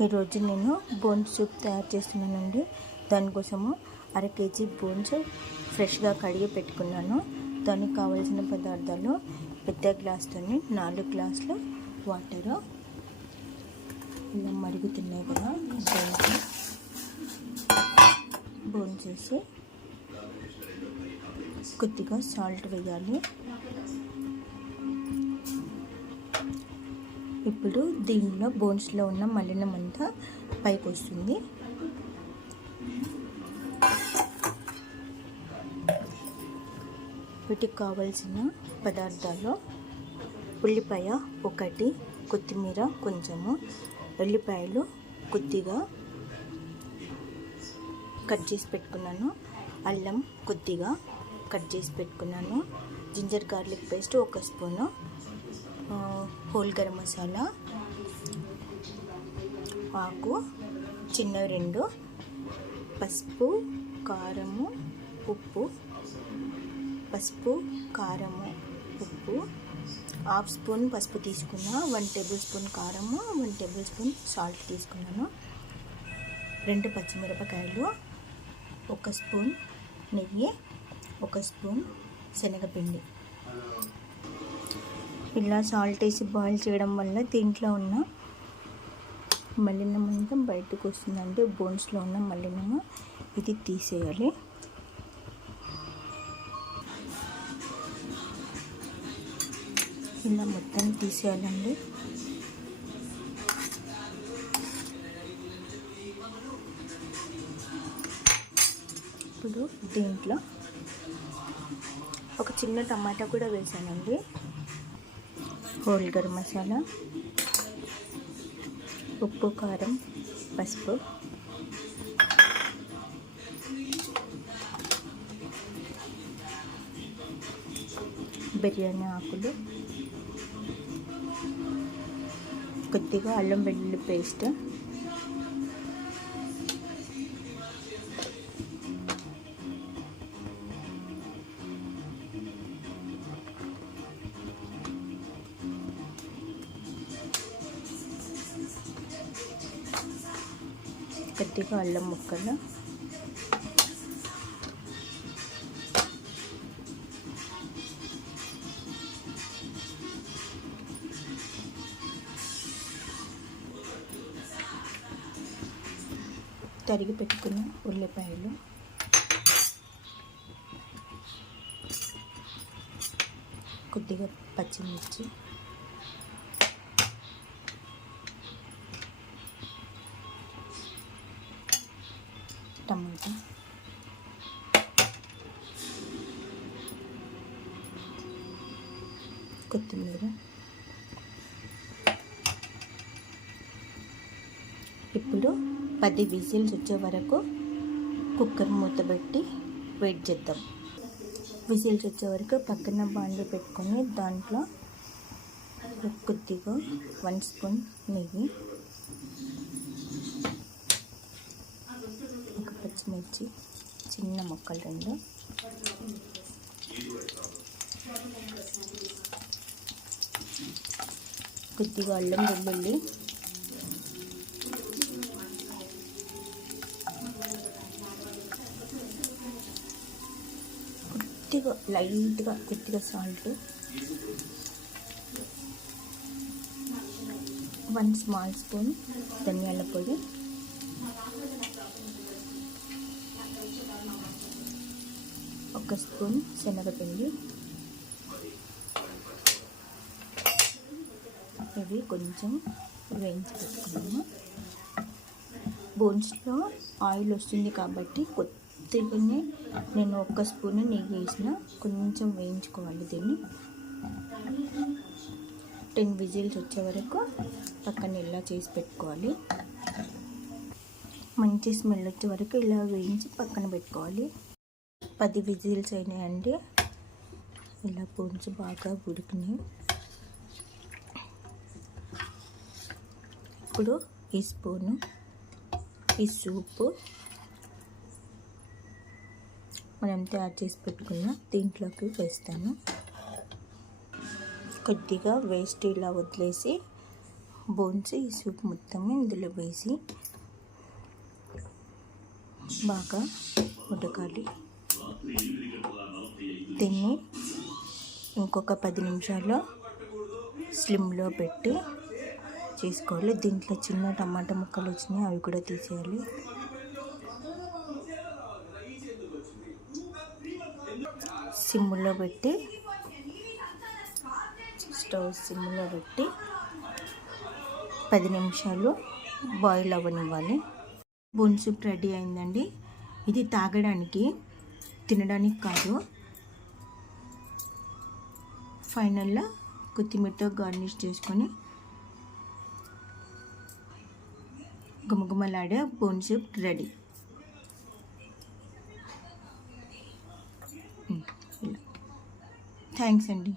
ఈరోజు నేను bones soup తయారు చేస్తున్నానండి. దానికోసము 1/2 kg బోన్స్ ఫ్రెష్గా కడిగి పెట్టుకున్నాను. దానికి కావలసిన పదార్థాలు పెద్ద గ్లాస్తో 4 గ్లాసులు వాటరు ఇలా మరుగుతున్నాయి కదా, బోన్స్ వేసి కొద్దిగా సాల్ట్ వేయాలి. ఇప్పుడు దీనిలో బోన్స్లో ఉన్న మలినం అంతా పైకి వస్తుంది. వీటికి కావలసిన పదార్థాలు ఉల్లిపాయ 1, కొత్తిమీర కొంచెము, ఎల్లిపాయలు కొద్దిగా కట్ చేసి పెట్టుకున్నాను, అల్లం కొద్దిగా కట్ చేసి పెట్టుకున్నాను, ginger garlic paste 1 spoon, whole garam masala ఆకు చిన్నవి 2, పసుపు కారము ఉప్పు, పసుపు కారము ఉప్పు 1/2 స్పూన్ పసుపు తీసుకున్నా, 1 టేబుల్ స్పూన్ కారము, 1 టేబుల్ స్పూన్ సాల్ట్ తీసుకున్నాను, 2 పచ్చిమిరపకాయలు, 1 స్పూన్ నెయ్యి, 1 స్పూన్ శనగపిండి. ఇలా సాల్ట్ వేసి బాయిల్ చేయడం వల్ల దీంట్లో ఉన్న మలినం అంతా బయటకు వస్తుందంటే బోన్స్లో ఉన్న మలినము ఇది తీసేయాలి. ఇలా మొత్తం తీసేయాలండి. ఇప్పుడు దీంట్లో ఒక చిన్న టమాటా కూడా వేసానండి, హోల్ గరం మసాలా, ఉప్పు కారం పసుపు, బిర్యానీ ఆకులు, కొద్దిగా అల్లం వెల్లుల్లి పేస్ట్, కొద్దిగా అల్లం ముక్కలు, తరిగి పెట్టుకున్న ఉల్లిపాయలు, కొద్దిగా పచ్చిమిర్చి, టమాటా, కొత్తిమీర. ఇప్పుడు 10 విజిల్స్ వచ్చే వరకు కుక్కర్ మూత పెట్టి వెయిట్ చేద్దాం. విజిల్స్ వచ్చే వరకు పక్కన బాండి పెట్టుకొని దాంట్లో కొద్దిగా 1 స్పూన్ నెయ్యి, పచ్చిమిర్చి చిన్న ముక్కలు 2, కొద్దిగా అల్లం వెల్లుల్లి, కొద్దిగా లైట్గా కొద్దిగా సాల్ట్, 1 స్మాల్ స్పూన్ ధనియాల పొడి, ఒక స్పూన్ శనగపిండి. ఇవి కొంచెం వేయించి పెట్టుకున్నాము. బోన్స్లో ఆయిల్ వస్తుంది కాబట్టి కొద్దిగానే నేను 1 స్పూన్ నెయ్యి వేసిన, కొంచెం వేయించుకోవాలి దీన్ని. 10 విజిల్స్ వచ్చే వరకు పక్కన ఇలా చేసి పెట్టుకోవాలి. మంచి స్మెల్ వచ్చే వరకు ఇలా వేయించి పక్కన పెట్టుకోవాలి. 10 విజిల్స్ అయినాయండి. ఇలా బోన్స్ బాగా ఉడికినాయి. ఇప్పుడు ఈ స్పూను ఈ సూపు మనం తయారు చేసి పెట్టుకున్న దీంట్లోకి వేస్తాను. కొద్దిగా వేస్ట్ ఇలా వదిలేసి బోన్స్ ఈ సూప్ మొత్తం ఇందులో వేసి బాగా ఉడకాలి. దీన్ని ఇంకొక 10 నిమిషాలు స్లిమ్లో పెట్టి చేసుకోవాలి. దీంట్లో చిన్న టమాటా ముక్కలు వచ్చినాయి, అవి కూడా తీసేయాలి. సిమ్లో పెట్టి స్టవ్ సిమ్లో పెట్టి 10 నిమిషాలు బాయిల్ అవ్వనివ్వాలి. బోన్ సూప్ రెడీ అయిందండి. ఇది తాగడానికి, తినడానికి కాదు. ఫైనల్లో కొత్తిమీరతో గార్నిష్ చేసుకొని గుమగుమలాడే బోన్ సూప్ రెడీ. థ్యాంక్స్ అండి.